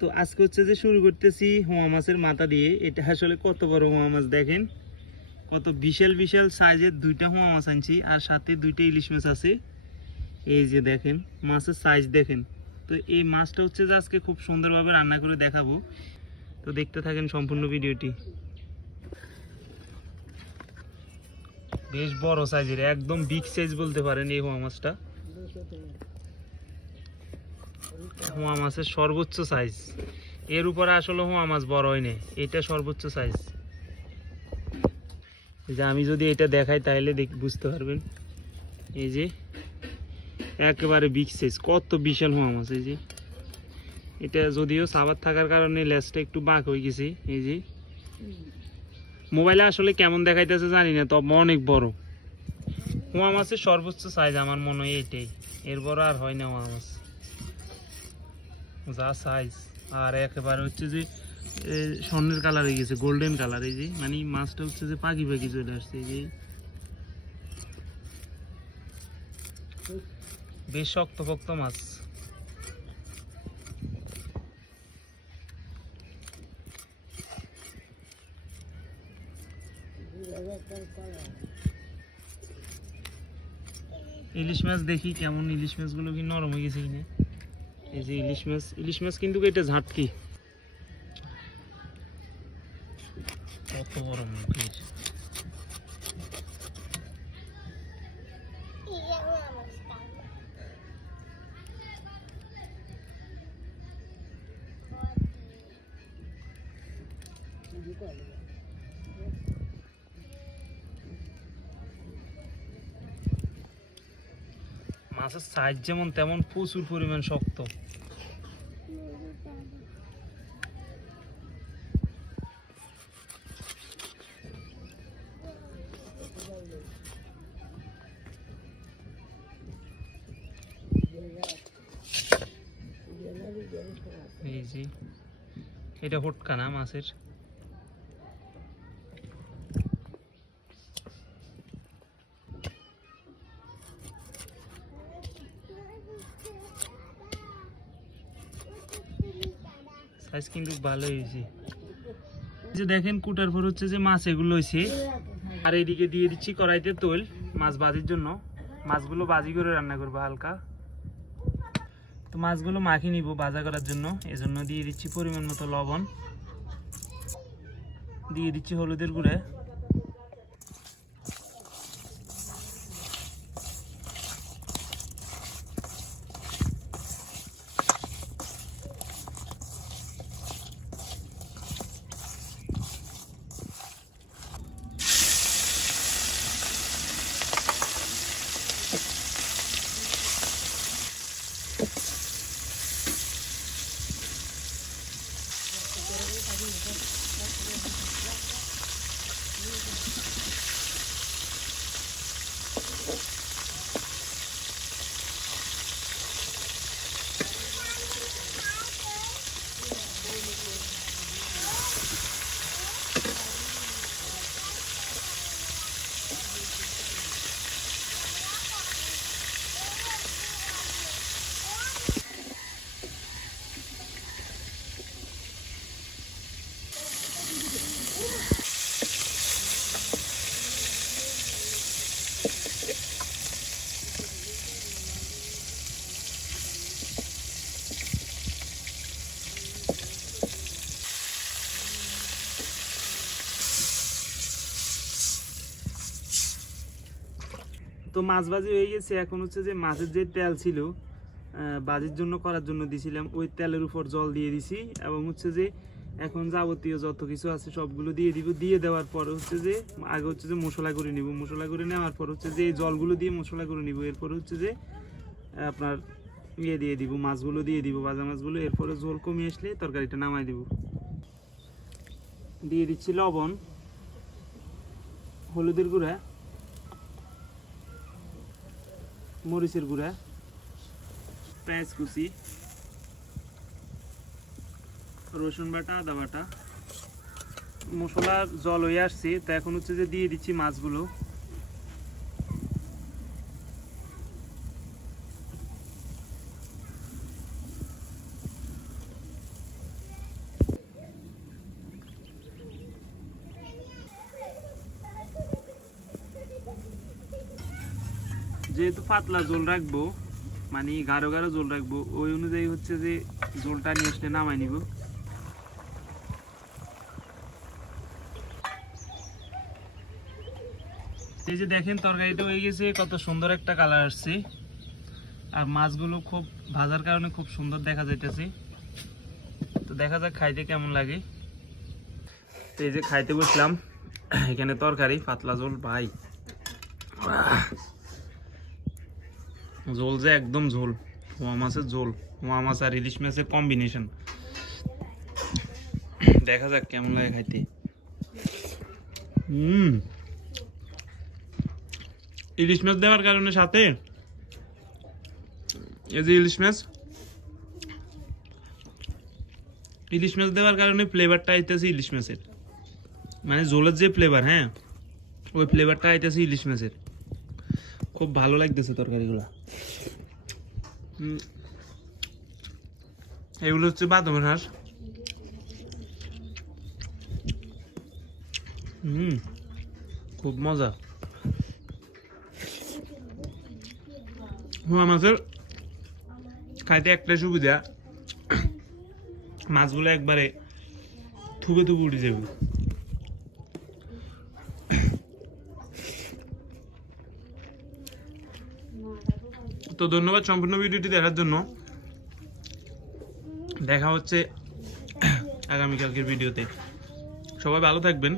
তো আজকে হচ্ছে যে শুরু করতেছি হোয়া মাছের মাথা দিয়ে। এটা আসলে কত বড় হোয়া মাছ দেখেন, কত বিশাল বিশাল সাইজের দুইটা হোয়া মাছ আনছি, আর সাথে দুইটা ইলিশ মাছ আছে। এই যে দেখেন মাছের সাইজ দেখেন। তো এই মাছটা হচ্ছে যে আজকে খুব সুন্দরভাবে রান্না করে দেখাবো, তো দেখতে থাকেন সম্পূর্ণ ভিডিওটি। বেশ বড় সাইজের, একদম বিগ সাইজ বলতে পারেন এই হোয়া মাছটা। হোয়া মাছের সর্বোচ্চ সাইজ, এর উপরে আসলে হোয়া মাছ বড় হয় না, এটা সর্বোচ্চ সাইজ। যে আমি যদি এটা দেখাই তাহলে বুঝতে পারবেন। এই যে একেবারে বিগ সাইজ, কত বিশাল হোয়া মাছ। এই যে এটা যদিও সাবার থাকার কারণে লেজটা একটু বাঁক হয়ে গেছে। এই যে মোবাইলে আসলে কেমন দেখাইতেছে জানি না, তবে অনেক বড় হোয়া মাছের সর্বোচ্চ সাইজ আমার মনে হয় এটাই, এর বড় আর হয় না হোয়া মাছ যা সাইজ। আর একেবারে হচ্ছে যে স্বর্ণের কালার হয়ে গেছে, গোল্ডেন কালার। এই যে মানে মাছটা হচ্ছে যে পাখি পাখি চলে আসছে। এই যে বেশ শক্তপোক্ত মাছ। ইলিশ মাছ দেখি কেমন, ইলিশ মাছগুলো কি নরম হয়ে গেছে কিনা। এই যে ইলিশ মাছ, ইলিশ মাছ কিন্তু এটা ঝাটকি, কত বড় মুখের। মাছের সাইজ যেমন তেমন প্রচুর পরিমাণ শক্ত। এই যে এটা হোটকা না মাছের। সাইজ কিন্তু ভালো হয়েছে। যে দেখেন কুটার পর হচ্ছে যে মাছ এগুলো হয়েছে, আর এইদিকে দিয়ে দিচ্ছি কড়াইতে তেল মাছ ভাজির জন্য। মাছগুলো ভাজি করে রান্না করবো হালকা। তো মাছগুলো মাখিয়ে নিব ভাজা করার জন্য, এজন্য দিয়ে দিচ্ছি পরিমাণ মতো লবণ, দিয়ে দিচ্ছি হলুদের গুঁড়া, তো মাছ ভাজি হয়ে গেছে। এখন হচ্ছে যে মাছের যে তেল ছিল ভাজির জন্য করার জন্য দিছিলাম, ওই তেলের উপর জল দিয়ে দিছি, এবং হচ্ছে যে এখন যাবতীয় যত কিছু আছে সবগুলো দিয়ে দিব। দিয়ে দেওয়ার পর হচ্ছে যে আগে হচ্ছে যে মশলা করে নিব, মশলা করে নেওয়ার পর হচ্ছে যে এই জলগুলো দিয়ে মশলা করে নিব। এরপর হচ্ছে যে আপনার ইয়ে দিয়ে দিব, মাছগুলো দিয়ে দিব, ভাজা মাছগুলো। এরপরে ঝোল কমিয়ে আসলে তরকারিটা নামাই দিব। দিয়ে দিচ্ছি লবণ, হলুদের গুঁড়া, মরিচের গুঁড়া, পেঁয়াজ কুচি, রসুন বাটা, আদা বাটা। মশলার জল হয়ে আসছে, তো এখন হচ্ছে যে দিয়ে দিচ্ছি মাছগুলো। যেহেতু পাতলা ঝোল রাখবো, মানে গাঢ় গাঢ় ঝোল রাখবো, ওই অনুযায়ী হচ্ছে যে ঝোলটা নিয়ে আসলে নামাই নিব। এই যে দেখেন তরকারিটা হয়ে গেছে, কত সুন্দর একটা কালার আসছে, আর মাছগুলো খুব ভাজার কারণে খুব সুন্দর দেখা যাইতেছে। তো দেখা যাক খাইতে কেমন লাগে। তো এই যে খাইতে বসলাম, এখানে তরকারি পাতলা ঝোল, ভাই ঝোল যে একদম ঝোল, মোয়া মাছের ঝোল, মোয়া মাছ আর ইলিশ মাছের কম্বিনেশন। দেখা যাক কেমন লাগে খাইতে। ইলিশ মাছ দেওয়ার কারণে সাথে এই যে ইলিশ মাছ দেওয়ার কারণে ফ্লেভারটা আইতেছে ইলিশ মাছের, মানে ঝোলের যে ফ্লেভার, হ্যাঁ ওই ফ্লেভারটা আইতেছে ইলিশ মাছের। খুব ভালো লাগতেছে তরকারিগুলো। এগুলো হচ্ছে বাদামের হাঁস। খুব মজা। মোয়া মাছের খাইতে একটাই সুবিধা, মাছগুলো একবারে থুবে থুবে উঠে যাবে। তো ধন্যবাদ সম্পূর্ণ ভিডিওটি দেখার জন্য। দেখা হচ্ছে আগামীকালকের ভিডিওতে। সবাই ভালো থাকবেন।